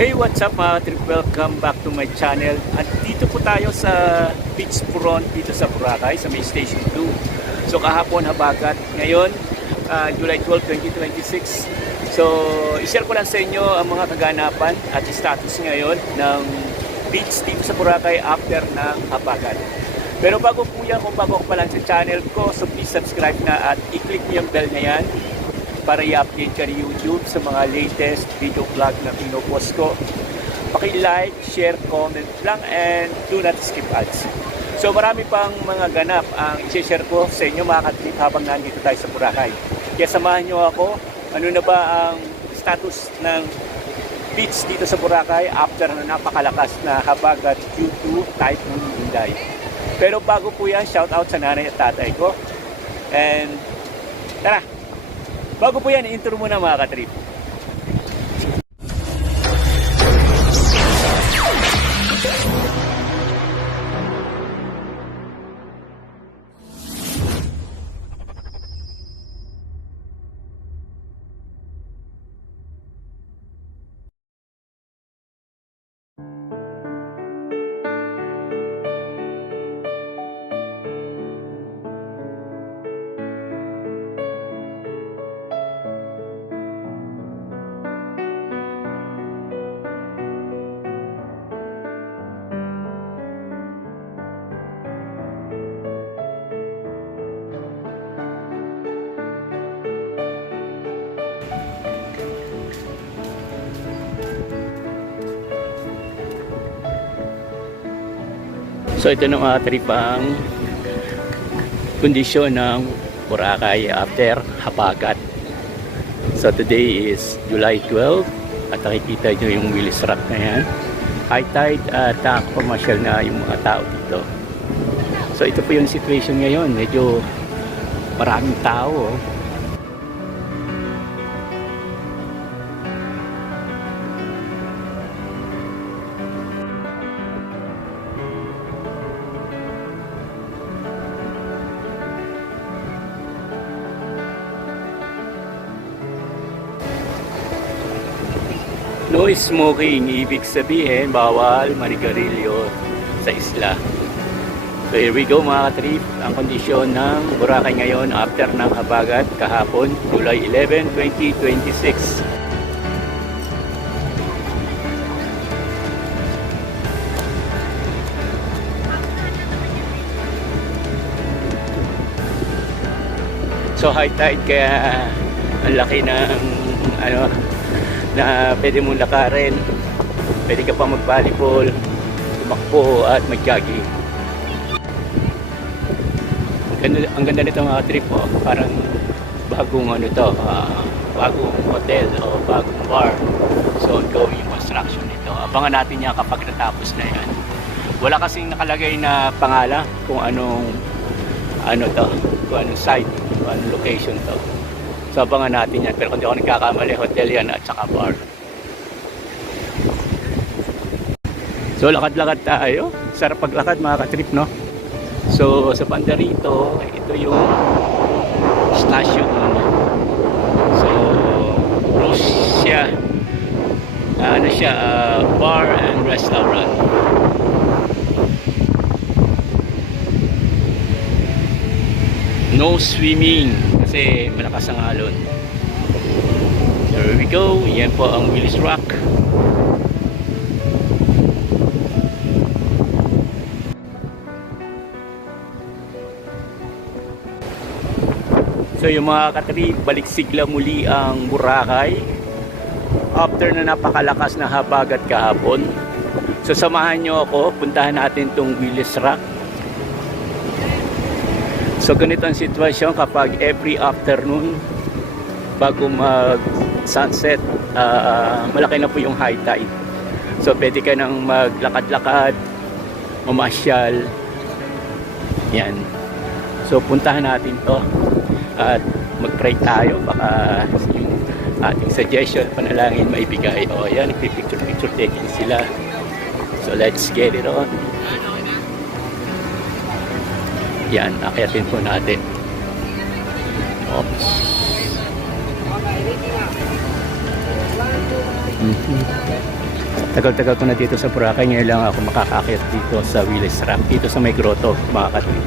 Hey, what's up mga trip? Welcome back to my channel. At dito po tayo sa beachfront dito sa Boracay, sa may Station 2. So kahapon habagat, ngayon July 12, 2026. So i-share ko lang sa inyo ang mga kaganapan at status ngayon ng beach dito sa Boracay after ng habagat. Pero bago po yan, kung bago ko pa lang sa channel ko, so please subscribe na at i-click niyo yung bell na yan para i-update ka ni YouTube sa mga latest video vlog na pinopost ko. Paki-like, share, comment lang, and do not skip ads. So marami pang mga ganap ang i-share ko sa inyo mga katrip habang nandito tayo sa Boracay. Kaya samahan nyo ako, ano na ba ang status ng beach dito sa Boracay after na napakalakas na habagat due to Typhoon Inday. Pero bago po yan, shout out sa nanay at tatay ko. And tara! Bago po yan, intro muna mga katrip. So ito na mga trip ang kondisyon ng Boracay after habagat. So today is July 12 at nakikita nyo yung Willis Rock na yan. High tide at commercial na yung mga tao dito. So ito po yung situation ngayon. Medyo maraming tao. No smoking, ibig sabihin bawal manigarilyo sa isla. So here we go mga katrip, ang kondisyon ng Boracay ngayon after ng habagat kahapon, July 11, 2026. So high tide kaya ang laki ng na pwede mong lakarin, pwede ka pa mag-volleyball, tumakbo at mag-jogging. Ang ganda nito mga trip, parang bagong bagong hotel o bagong bar. So ongoing construction nito. Abangan natin yan kapag natapos na yan. Wala kasing nakalagay na pangalan kung anong kung anong site, kung anong location to. So abangan natin yan, pero kung di ako nagkakamali, hotel yan at saka bar. So lakad-lakad tayo, sarap paglakad mga katrip, no? So sa banda rito, ito yung station, so Russia, bar and restaurant. No swimming kasi malakas ang alon. There we go. Yan po ang Willis Rock. So yung mga katrip, balik sigla muli ang Boracay after na napakalakas na habagat kahapon. So samahan nyo ako, puntahan natin tong Willis Rock. So ganito ang sitwasyon kapag every afternoon bago mag sunset, malaki na po yung high tide. So pwede ka nang maglakad-lakad, mamasyal. Yan. So puntahan natin to at mag-pray tayo, baka yung ating suggestion, panalangin maibigay. O yan, picture taking sila. So let's get it on. Yan, akyatin po natin. Oops. Tagal-tagal ko na dito sa Boracay, ngayon lang ako makakakit dito sa Willis Rock, dito sa may grotto, mga katrip.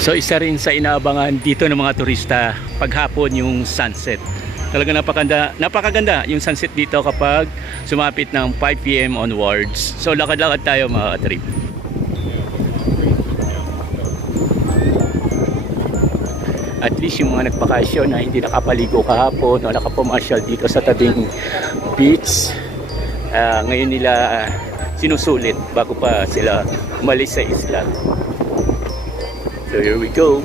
So isa rin sa inaabangan dito ng mga turista paghapon yung sunset. Talaga napakaganda yung sunset dito kapag sumapit ng 5 PM onwards. So lakad-lakad tayo mga trip. At least yung mga nagpakasyon na hindi nakapaligo kahapon o nakapamasyal dito sa tabing beach, ngayon nila sinusulit bago pa sila umalis sa isla. So here we go.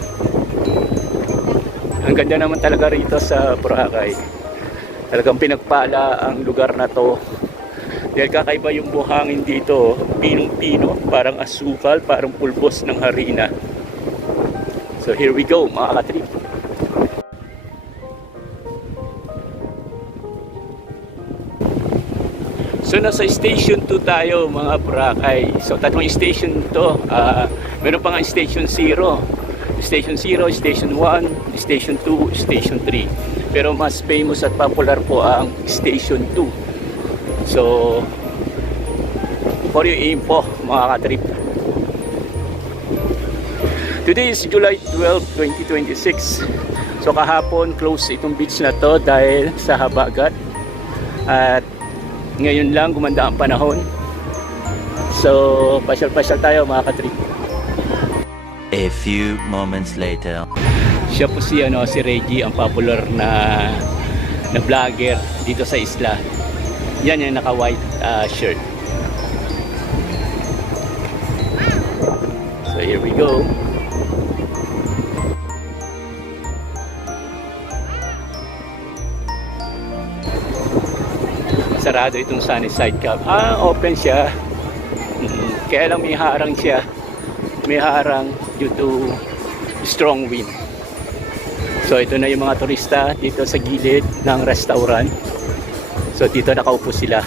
Ang ganda naman talaga rito sa Boracay. Talagang pinagpala ang lugar na to. Dahil kakaiba yung buhangin dito, pinong-pino, parang asukal, parang pulbos ng harina. So here we go mga katrip. So nasa station 2 tayo mga Boracay. So tatlong station to. Meron pa nga station 0. Station 0, station 1, station 2, station 3. Pero mas famous at popular po ang station 2. So for your info mga katrip. Today is July 12, 2026. So kahapon close itong beach na to dahil sa habagat. At ngayon lang gumanda ang panahon. So pasyal-pasyal tayo mga katrip. A few moments later. Siya po si Reggie, ang popular na vlogger dito sa isla. Yan yung naka white shirt. So here we go. Sarado itong sunny side cap. Open siya. Kaya lang may harang siya. May harang due to strong wind. So ito na yung mga turista dito sa gilid ng restaurant. So dito nakaupo sila.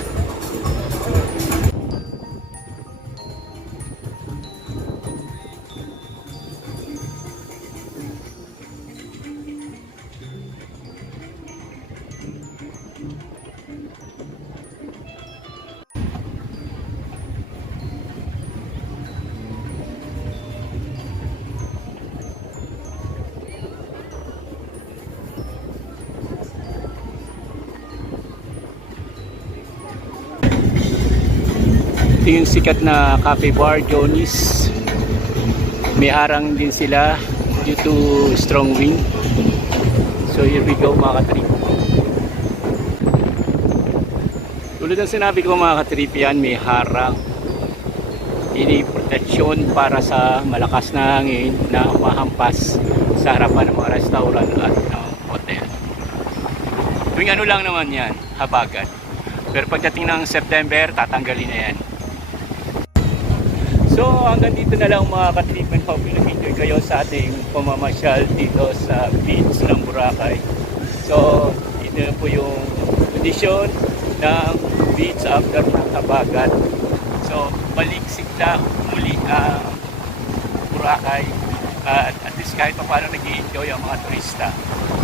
Ito yung sikat na cafe bar, Johnny's. May harang din sila due to strong wind. So here we go mga katrip. Tulad ng sinabi ko mga katrip, yan may harang. Ini proteksyon para sa malakas na hangin na mahampas sa harapan ng mga restaurant at hotel. Tuwing ano lang naman yan, habagat. Pero pagdating ng September, tatanggalin na yan. So hanggang dito na lang mga katrip, and hope you nag-enjoy kayo sa ating pamamasyal dito sa beach ng Boracay. So ito na po yung kondisyon ng beach after ng habagat. So baliksik na muli ang Boracay at least kahit pa paano nag-i-enjoy ang mga turista.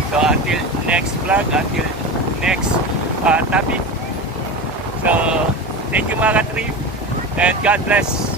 So until next vlog, until next topic. So thank you mga katrip and God bless.